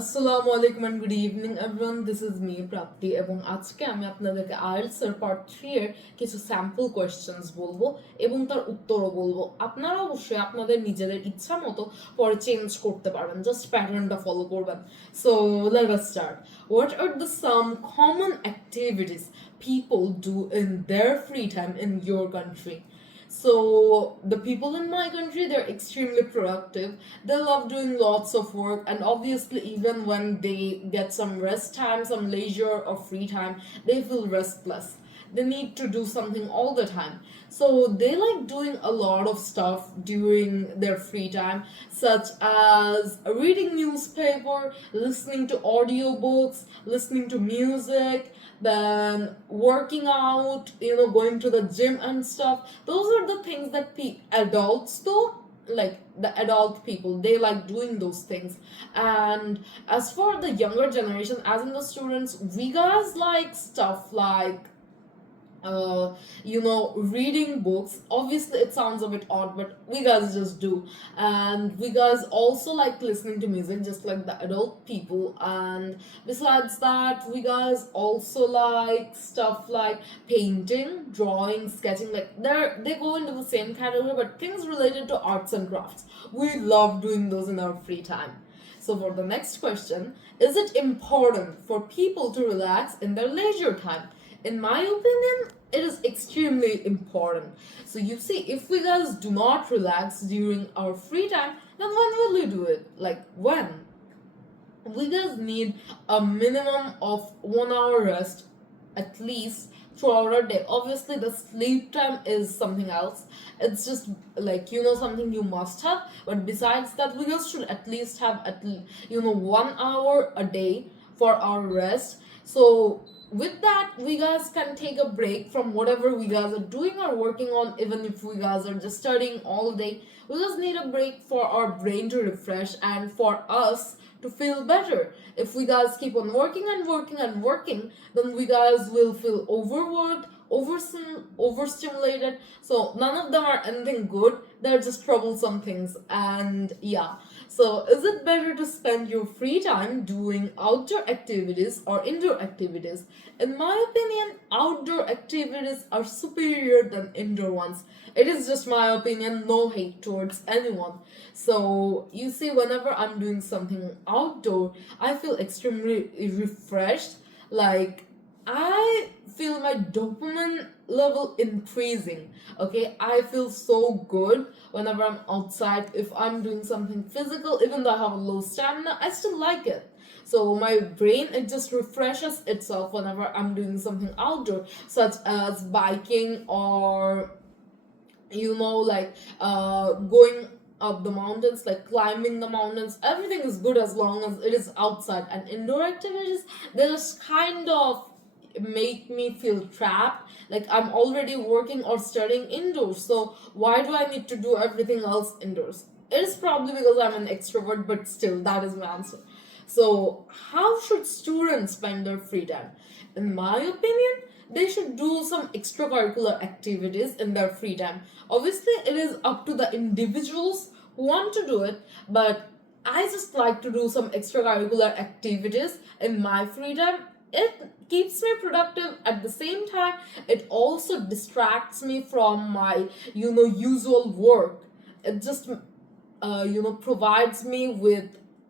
আসসালামু আলাইকুম and good evening everyone. This is me প্রাপ্তি এবং আজকে আমি আপনাদেরকে IELTS এর part 3 এর কিছু স্যাম্পল কোয়েশ্চেন্স বলবো এবং তার উত্তরও বলবো। আপনারা অবশ্যই আপনাদের নিজেদের ইচ্ছা মতো পরে চেঞ্জ করতে পারবেন, জাস্ট প্যাটার্নটা ফলো করবেন। So let us start. What are the some common activities people do in their free time in your country? So the people in my country, they're extremely productive. They love doing lots of work, and obviously even when they get some rest time, some leisure or free time, they feel restless. They need to do something all the time. So they like doing a lot of stuff during their free time, such as reading newspaper, listening to audiobooks, listening to music, then working out, going to the gym and stuff. Those are the things that adults do, like the adult people, they like doing those things. And as for the younger generation, as in the students, we guys like stuff like reading books. Obviously it sounds a bit odd, but we guys just do. And we guys also like listening to music just like the adult people. And besides that, we guys also like stuff like painting, drawing, sketching. Like they go into the same category, but things related to arts and crafts, we love doing those in our free time. So for the next question, is it important for people to relax in their leisure time? In my opinion, it is extremely important. So you see, if we guys do not relax during our free time, then when will we do it? Like when? We guys need a minimum of 1 hour rest at least throughout our day. Obviously the sleep time is something else. It's just like something you must have. But besides that, we guys should at least have 1 hour a day for our rest. So with that, we guys can take a break from whatever we guys are doing or working on. Even if we guys are just studying all day, we just need a break for our brain to refresh and for us to feel better. If we guys keep on working and working and working, then we guys will feel overworked, overstimulated. So none of them are anything good. They're just troublesome things. And yeah. So is it better to spend your free time doing outdoor activities or indoor activities? In my opinion, outdoor activities are superior than indoor ones. It is just my opinion, no hate towards anyone. So you see, whenever I'm doing something outdoor, I feel extremely refreshed. Like I feel my dopamine level increasing. Okay, I feel so good whenever I'm outside. If I'm doing something physical, even though I have a low stamina, I still like it. So my brain, it just refreshes itself whenever I'm doing something outdoor, such as biking or going up the mountains, like climbing the mountains. Everything is good as long as it is outside. And indoor activities, they just kind of make me feel trapped, like I'm already working or studying indoors, so why do I need to do everything else indoors? It is probably because I'm an extrovert, but still that is my answer. So how should students spend their free time? In my opinion, they should do some extracurricular activities in their free time. Obviously it is up to the individuals who want to do it, but I just like to do some extracurricular activities in my free time. It keeps me productive. At the same time, it also distracts me from my usual work. It just provides me with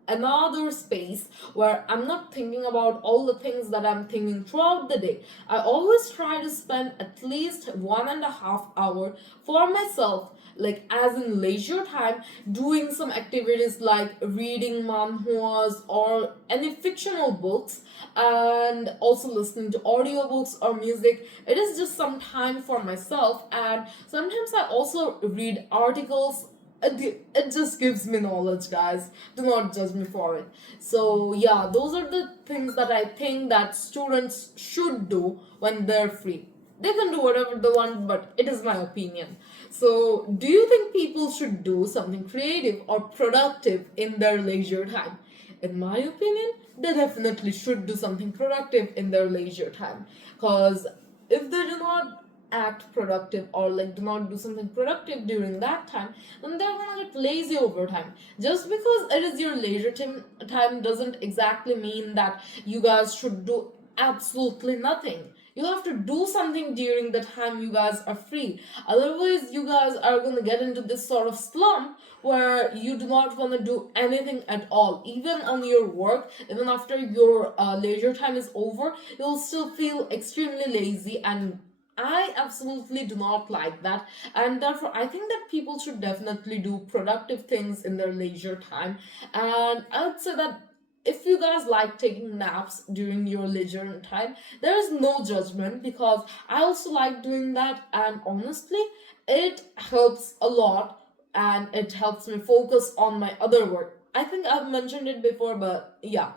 another space where I'm not thinking about all the things that I'm thinking throughout the day. I always try to spend at least 1.5 hours for myself, like as in leisure time, doing some activities like reading manhwas or any fictional books, and also listening to audiobooks or music. It is just some time for myself, and sometimes I also read articles. It just gives me knowledge, guys. Do not judge me for it. So yeah, those are the things that I think that students should do when they're free. They can do whatever they want, but it is my opinion. So do you think people should do something creative or productive in their leisure time? In my opinion, they definitely should do something productive in their leisure time, because if they do not act productive or like do not do something productive during that time, then they're gonna get lazy over time. Just because it is your leisure time doesn't exactly mean that you guys should do absolutely nothing. You have to do something during the time you guys are free. Otherwise, you guys are going to get into this sort of slump where you do not want to do anything at all. Even on your work, even after your leisure time is over, you'll still feel extremely lazy, and I absolutely do not like that. And therefore, I think that people should definitely do productive things in their leisure time. And I would say that if you guys like taking naps during your leisure time, there is no judgment, because I also like doing that, and honestly, it helps a lot and it helps me focus on my other work. I think I've mentioned it before, but yeah,